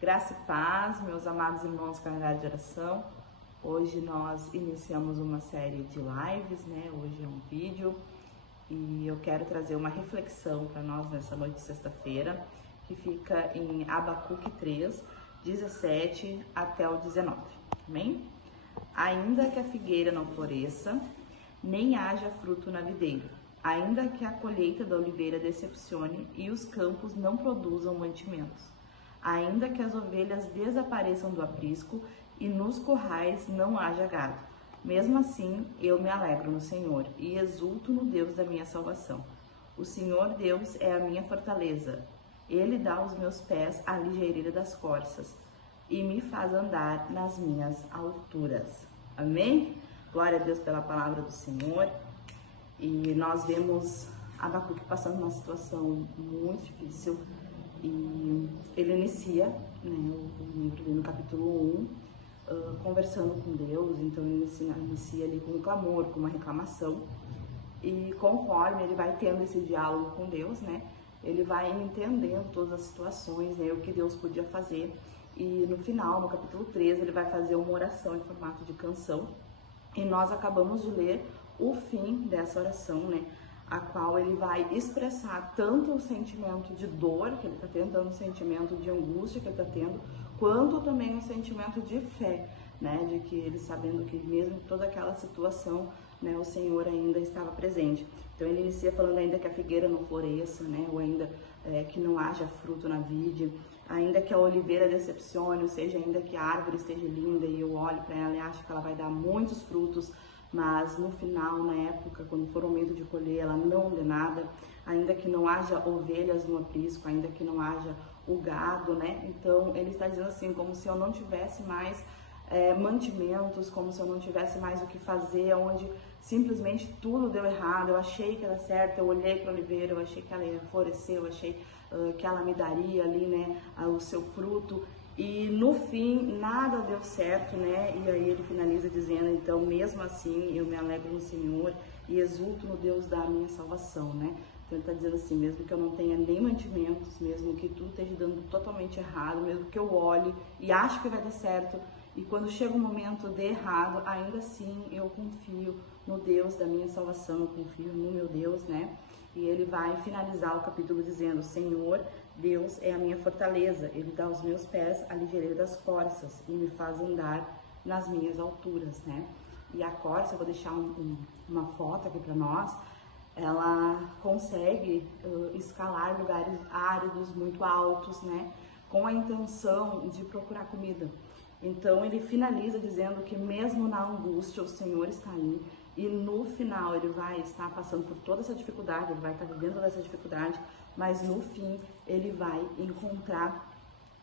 Graça e paz, meus amados irmãos, calendário de oração. Hoje nós iniciamos uma série de lives, né? Hoje é um vídeo e eu quero trazer uma reflexão para nós nessa noite de sexta-feira, que fica em Abacuque 3, 17 até o 19, amém? Ainda que a figueira não floresça, nem haja fruto na videira, ainda que a colheita da oliveira decepcione e os campos não produzam mantimentos, ainda que as ovelhas desapareçam do aprisco e nos currais não haja gado, mesmo assim eu me alegro no Senhor e exulto no Deus da minha salvação. O Senhor Deus é a minha fortaleza, Ele dá aos meus pés a ligeireza das corças e me faz andar nas minhas alturas. Amém? Glória a Deus pela palavra do Senhor. E nós vemos Abacuque passando uma situação muito difícil e ele inicia, né, o livro no capítulo 1, conversando com Deus. Então ele inicia ali com um clamor, com uma reclamação, e conforme ele vai tendo esse diálogo com Deus, né, ele vai entendendo todas as situações, né, o que Deus podia fazer, e no final, no capítulo 13, ele vai fazer uma oração em formato de canção, e nós acabamos de ler o fim dessa oração, né, a qual ele vai expressar tanto o sentimento de dor que ele está tendo, tanto o sentimento de angústia que ele está tendo, quanto também o sentimento de fé, né, de que ele sabendo que mesmo em toda aquela situação, né, o Senhor ainda estava presente. Então ele inicia falando ainda que a figueira não floresça, né, ou ainda que não haja fruto na vide, ainda que a oliveira decepcione, ou seja, ainda que a árvore esteja linda e eu olho para ela e acho que ela vai dar muitos frutos, mas no final, na época, quando for o momento de colher, ela não dê nada, ainda que não haja ovelhas no aprisco, ainda que não haja o gado, né? Então ele está dizendo assim, como se eu não tivesse mais mantimentos, como se eu não tivesse mais o que fazer, onde simplesmente tudo deu errado. Eu achei que era certo, eu olhei para a oliveira, eu achei que ela ia florescer, eu achei que ela me daria ali, né, o seu fruto, e no fim nada deu certo, né? E aí ele finaliza dizendo, então mesmo assim eu me alegro no Senhor e exulto no Deus da minha salvação, né? Então ele está dizendo assim, mesmo que eu não tenha nem mantimentos, mesmo que tudo esteja dando totalmente errado, mesmo que eu olhe e acho que vai dar certo, e quando chega o momento de errado, ainda assim eu confio no Deus da minha salvação, eu confio no meu Deus, né? E ele vai finalizar o capítulo dizendo, Senhor, Deus é a minha fortaleza, Ele dá aos meus pés a ligeireza das corças e me faz andar nas minhas alturas, né? E a corça, eu vou deixar uma foto aqui para nós, ela consegue escalar lugares áridos muito altos, né? Com a intenção de procurar comida. Então ele finaliza dizendo que mesmo na angústia o Senhor está aí, e no final ele vai estar passando por toda essa dificuldade, ele vai estar vivendo toda essa dificuldade, mas no fim ele vai encontrar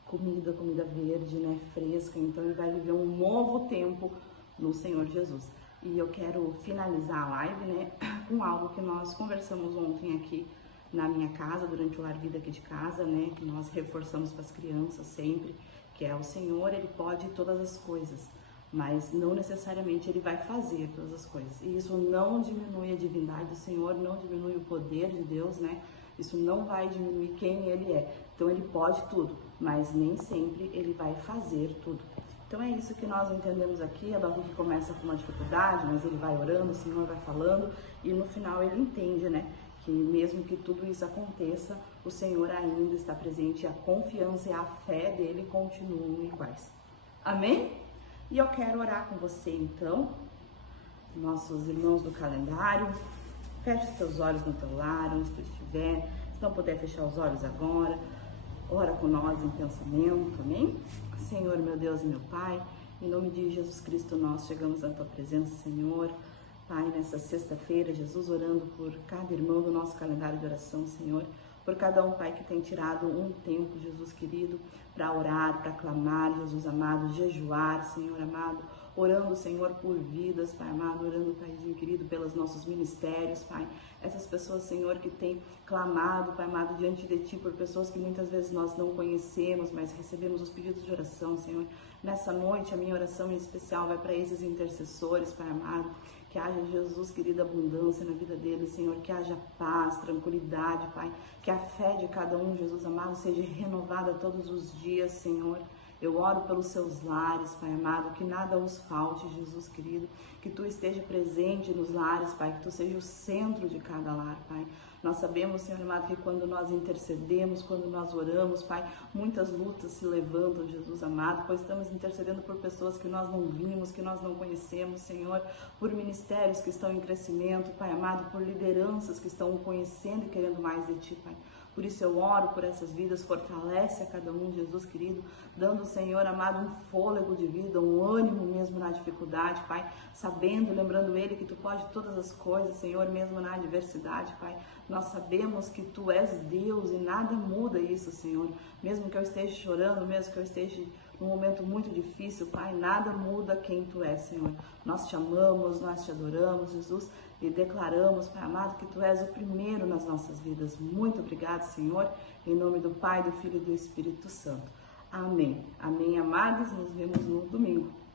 comida verde, né, fresca. Então ele vai viver um novo tempo no Senhor Jesus. E eu quero finalizar a live, né, com algo que nós conversamos ontem aqui na minha casa, durante o Lar Vida aqui de casa, né, que nós reforçamos para as crianças sempre, que é o Senhor, Ele pode todas as coisas, mas não necessariamente Ele vai fazer todas as coisas. E isso não diminui a divindade do Senhor, não diminui o poder de Deus, né? Isso não vai diminuir quem Ele é. Então Ele pode tudo, mas nem sempre Ele vai fazer tudo. Então é isso que nós entendemos aqui. Abacuque começa com uma dificuldade, mas ele vai orando, o Senhor vai falando, e no final ele entende, né, que mesmo que tudo isso aconteça, o Senhor ainda está presente, e a confiança e a fé dele continuam iguais. Amém? E eu quero orar com você então, nossos irmãos do calendário. Feche os teus olhos no teu lar, onde tu estiver. Se não puder fechar os olhos agora, ora com nós em pensamento, amém? Senhor, meu Deus e meu Pai, em nome de Jesus Cristo, nós chegamos à tua presença, Senhor. Pai, nessa sexta-feira, Jesus, orando por cada irmão do nosso calendário de oração, Senhor, por cada um, Pai, que tem tirado um tempo, Jesus querido, para orar, para clamar, Jesus amado, jejuar, Senhor amado, orando, Senhor, por vidas, Pai amado, orando, Paizinho querido, pelos nossos ministérios, Pai, essas pessoas, Senhor, que têm clamado, Pai amado, diante de Ti, por pessoas que muitas vezes nós não conhecemos, mas recebemos os pedidos de oração, Senhor. Nessa noite, a minha oração em especial vai para esses intercessores, Pai amado, que haja, Jesus querido, abundância na vida deles, Senhor, que haja paz, tranquilidade, Pai, que a fé de cada um, Jesus amado, seja renovada todos os dias, Senhor. Eu oro pelos seus lares, Pai amado, que nada os falte, Jesus querido, que Tu esteja presente nos lares, Pai, que Tu seja o centro de cada lar, Pai. Nós sabemos, Senhor amado, que quando nós intercedemos, quando nós oramos, Pai, muitas lutas se levantam, Jesus amado, pois estamos intercedendo por pessoas que nós não vimos, que nós não conhecemos, Senhor, por ministérios que estão em crescimento, Pai amado, por lideranças que estão conhecendo e querendo mais de Ti, Pai. Por isso eu oro por essas vidas, fortalece a cada um, Jesus querido, dando, Senhor amado, um fôlego de vida, um ânimo mesmo na dificuldade, Pai, sabendo, lembrando Ele que Tu pode todas as coisas, Senhor, mesmo na adversidade, Pai. Nós sabemos que Tu és Deus e nada muda isso, Senhor. Mesmo que eu esteja chorando, mesmo que eu esteja num momento muito difícil, Pai, nada muda quem Tu és, Senhor. Nós Te amamos, nós Te adoramos, Jesus, e declaramos, Pai amado, que Tu és o primeiro nas nossas vidas. Muito obrigado, Senhor, em nome do Pai, do Filho e do Espírito Santo. Amém. Amém, amados. Nos vemos no domingo.